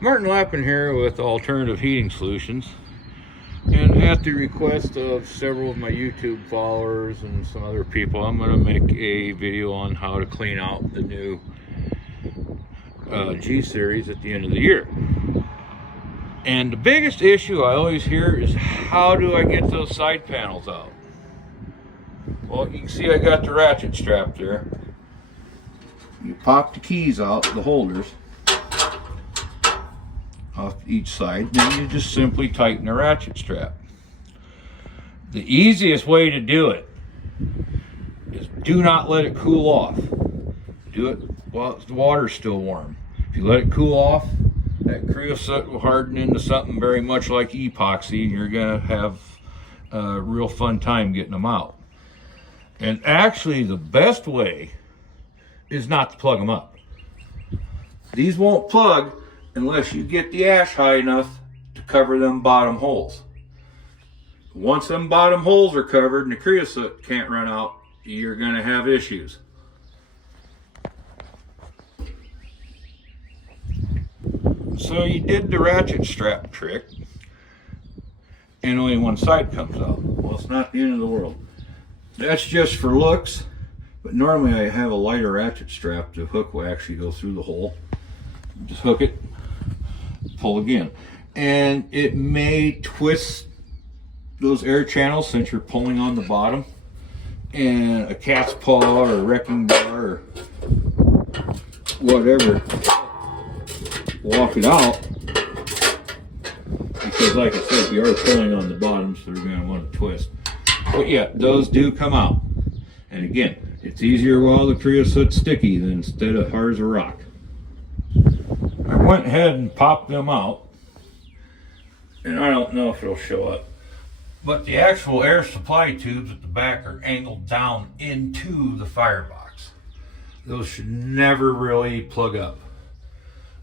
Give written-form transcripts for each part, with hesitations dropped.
Martin Lappin here with Alternative Heating Solutions, and at the request of several of my YouTube followers and some other people, I'm going to make a video on how to clean out the new G Series at the end of the year. And the biggest issue I always hear is, how do I get those side panels out? Well, you can see I got the ratchet strap there. You pop the keys out, the holders, off each side, then you just simply tighten the ratchet strap. The easiest way to do it is do not let it cool off. Do it while the water's still warm. If you let it cool off, that creosote will harden into something very much like epoxy, and you're going to have a real fun time getting them out. And actually, the best way is not to plug them up. These won't plug unless you get the ash high enough to cover them bottom holes. Once them bottom holes are covered and the creosote can't run out, you're going to have issues. So you did the ratchet strap trick and only one side comes out. Well, it's not the end of the world. That's just for looks, but normally I have a lighter ratchet strap. The hook will actually go through the hole. Just hook it, pull again, and it may twist those air channels since you're pulling on the bottom, and a cat's paw or a wrecking bar or whatever walk it out, because like I said, you are pulling on the bottom, so they're going to want to twist. But yeah, those do come out, and again, it's easier while the creosote's sticky than instead of hard as a rock. I went ahead and popped them out, and I don't know if it'll show up, but the actual air supply tubes at the back are angled down into the firebox. Those should never really plug up,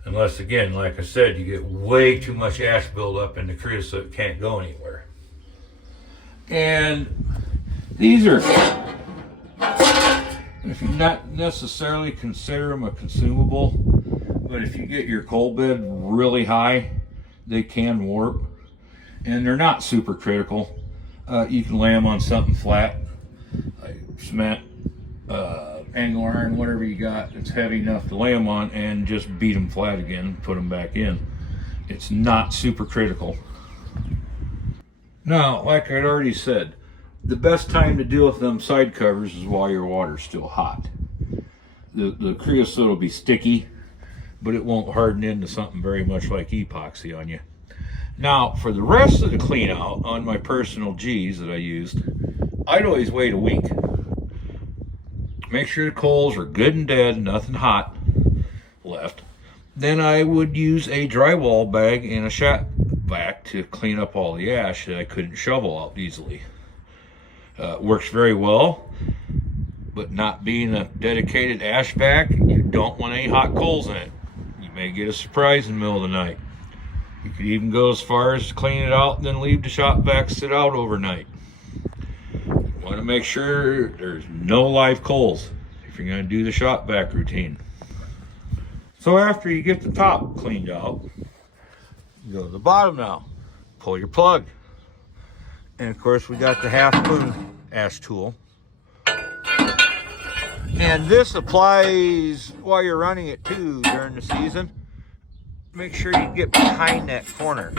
unless, again, like I said, you get way too much ash buildup and the creosote can't go anywhere. And these are, if you not necessarily consider them a consumable, but if you get your coal bed really high, they can warp, and they're not super critical. You can lay them on something flat, like cement, angle iron, whatever you got that's heavy enough to lay them on, and just beat them flat again and put them back in. It's not super critical. Now, like I'd already said, the best time to deal with them side covers is while your water's still hot. The creosote will be sticky, but it won't harden into something very much like epoxy on you. Now, for the rest of the clean out on my personal G's that I used, I'd always wait a week. Make sure the coals are good and dead, nothing hot left. Then I would use a drywall bag and a shop vac to clean up all the ash that I couldn't shovel out easily. Works very well, but not being a dedicated ash vac, you don't want any hot coals in it. You may get a surprise in the middle of the night. You could even go as far as to clean it out and then leave the shop vac sit out overnight. You want to make sure there's no live coals if you're going to do the shop vac routine. So after you get the top cleaned out, you go to the bottom now, pull your plug. And of course we got the half moon ash tool. And this applies while you're running it too during the season. Make sure you get behind that corner.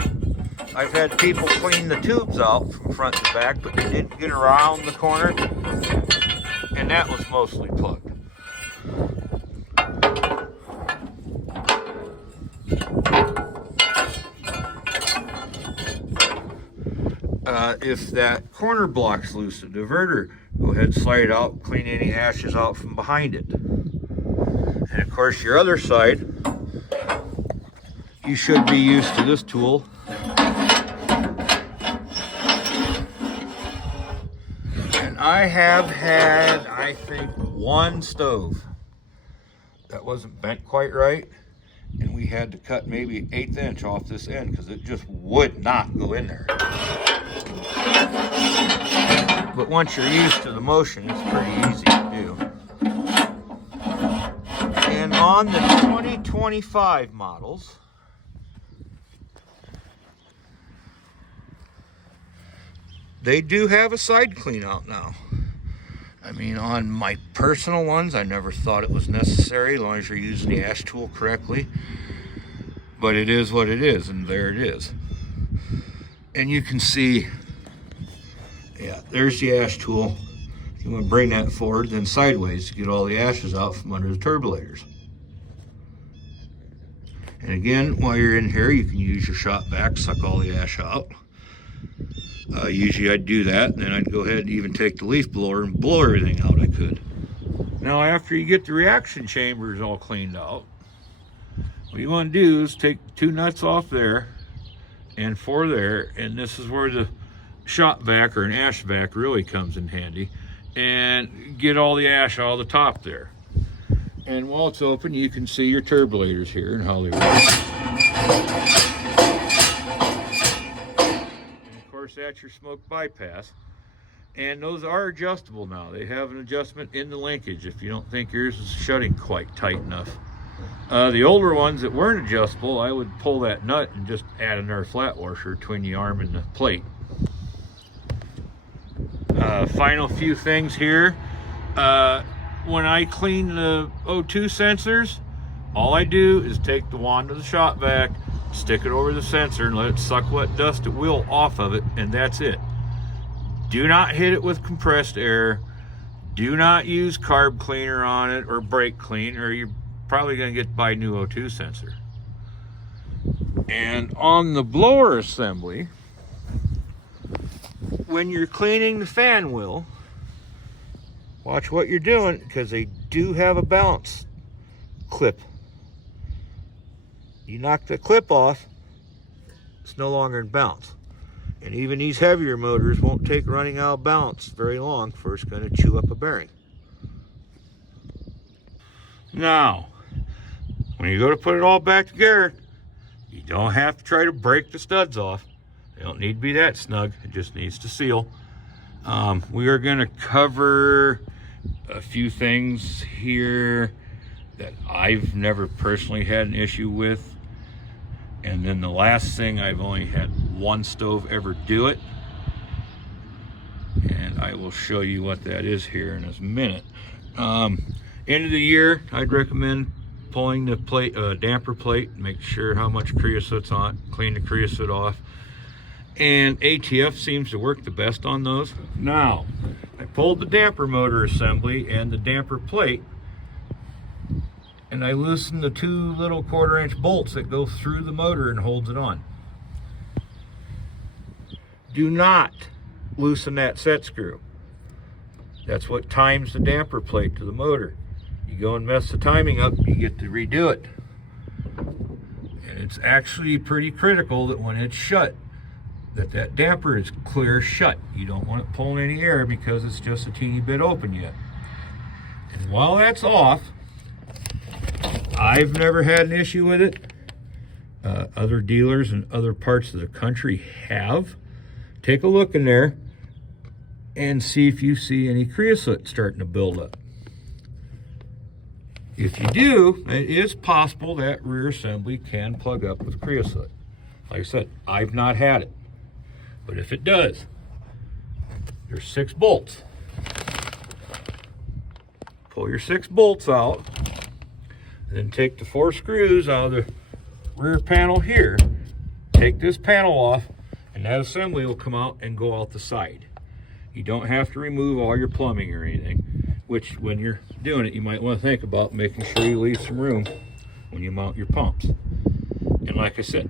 I've had people clean the tubes out from front to back, but they didn't get around the corner, and that was mostly plugged. If that corner block's loose, the diverter, go ahead and slide it out, clean any ashes out from behind it. And of course your other side, you should be used to this tool. And I have had, I think, one stove that wasn't bent quite right, and we had to cut maybe 1/8 inch off this end because it just would not go in there. But once you're used to the motion, it's pretty easy to do. And on the 2025 models, they do have a side clean out now. I mean, on my personal ones, I never thought it was necessary as long as you're using the ash tool correctly. But it is what it is, and there it is. And you can see, yeah, there's the ash tool. You want to bring that forward, then sideways to get all the ashes out from under the turbulators. And again, while you're in here, you can use your shop vac, suck all the ash out. Usually I'd do that, and then I'd go ahead and even take the leaf blower and blow everything out I could. Now, after you get the reaction chambers all cleaned out, what you want to do is take 2 nuts off there and 4 there, and this is where the shop vac or an ash vac really comes in handy, and get all the ash out of the top there. And while it's open, you can see your turbulators here and how they work. That's your smoke bypass, and those are adjustable now. They have an adjustment in the linkage if you don't think yours is shutting quite tight enough. The older ones that weren't adjustable, I would pull that nut and just add another flat washer between the arm and the plate. Final few things here. When I clean the O2 sensors, all I do is take the wand of the shop vac, stick it over the sensor and let it suck what dust it will off of it, and that's it. Do not hit it with compressed air. Do not use carb cleaner on it or brake clean, or you're probably going to get by new O2 sensor. And on the blower assembly, when you're cleaning the fan wheel, watch what you're doing, because they do have a balance clip. You knock the clip off, it's no longer in balance. And even these heavier motors won't take running out of balance very long before it's going to chew up a bearing. Now, when you go to put it all back together, you don't have to try to break the studs off. They don't need to be that snug. It just needs to seal. We are going to cover a few things here that I've never personally had an issue with. And then the last thing, I've only had one stove ever do it. And I will show you what that is here in a minute. End of the year, I'd recommend pulling the plate, damper plate, make sure how much creosote's on it, clean the creosote off. And ATF seems to work the best on those. Now, I pulled the damper motor assembly and the damper plate, and I loosened the 2 little 1/4-inch bolts that go through the motor and holds it on. Do not loosen that set screw. That's what times the damper plate to the motor. You go and mess the timing up, you get to redo it. And it's actually pretty critical that when it's shut, that damper is clear shut. You don't want it pulling any air because it's just a teeny bit open yet. And while that's off, I've never had an issue with it. Other dealers in other parts of the country have. Take a look in there and see if you see any creosote starting to build up. If you do, it is possible that rear assembly can plug up with creosote. Like I said, I've not had it. But if it does, there's 6 bolts. Pull your 6 bolts out, and then take the 4 screws out of the rear panel here. Take this panel off, and that assembly will come out and go out the side. You don't have to remove all your plumbing or anything, which when you're doing it, you might want to think about making sure you leave some room when you mount your pumps. And like I said,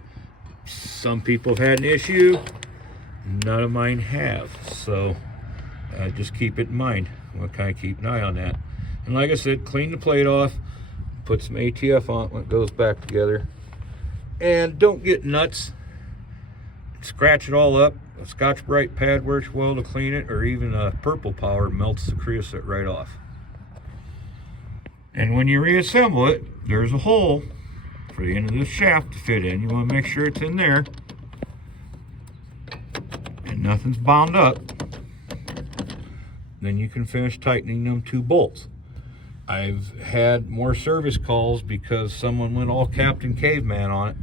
some people have had an issue. None of mine have, so just keep it in mind. We'll kind of keep an eye on that. And like I said, clean the plate off, put some ATF on it when it goes back together, and don't get nuts. Scratch it all up. A Scotch-Brite pad works well to clean it, or even a Purple Power melts the creosote right off. And when you reassemble it, there's a hole for the end of this shaft to fit in. You want to make sure it's in there. Nothing's bound up, then you can finish tightening them 2 bolts. I've had more service calls because someone went all Captain Caveman on it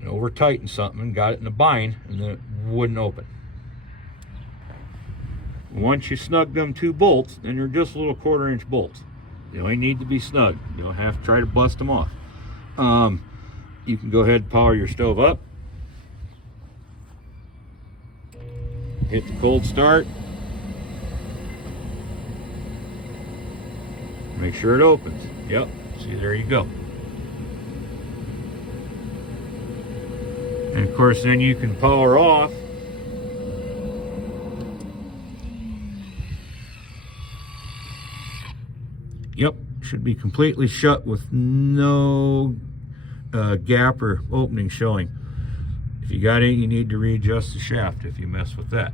and over tightened something and got it in a bind, and then it wouldn't open. Once you snug them 2 bolts, then they're just little 1/4-inch bolts. They only need to be snug. You don't have to try to bust them off. You can go ahead and power your stove up. Hit the cold start. Make sure it opens. Yep, see, there you go. And of course, then you can power off. Yep, should be completely shut with no gap or opening showing. If you got it, you need to readjust the shaft if you mess with that.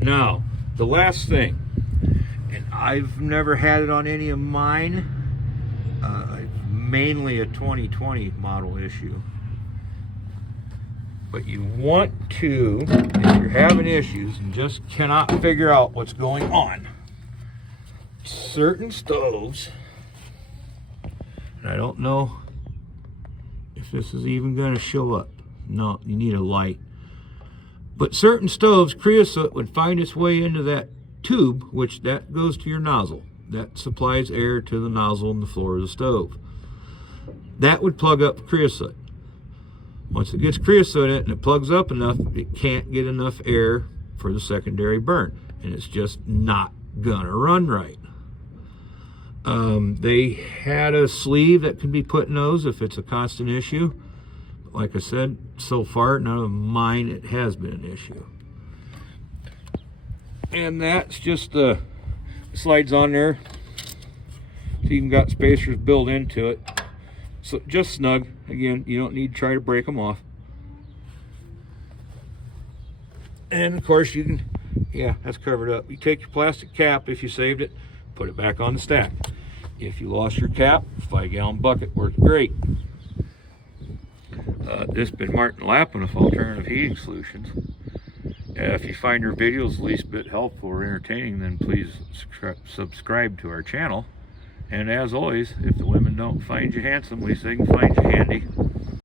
Now, the last thing, and I've never had it on any of mine. It's mainly a 2020 model issue. But you want to, if you're having issues and just cannot figure out what's going on, certain stoves, and I don't know if this is even going to show up. No, you need a light. But certain stoves, creosote would find its way into that tube, which that goes to your nozzle. That supplies air to the nozzle in the floor of the stove. That would plug up creosote. Once it gets creosote in it and it plugs up enough, it can't get enough air for the secondary burn, and it's just not gonna run right. They had a sleeve that could be put in those if it's a constant issue. But like I said, so far, none of mine it has been an issue. And that's just the slides on there. It's even got spacers built into it. So just snug. Again, you don't need to try to break them off. And of course you can, yeah, that's covered up. You take your plastic cap, if you saved it, put it back on the stack. If you lost your cap, 5-gallon bucket works great. This has been Martin Lappin with Alternative Heating Solutions. If you find our videos the least bit helpful or entertaining, then please subscribe to our channel. And as always, if the women don't find you handsome, at least they can find you handy.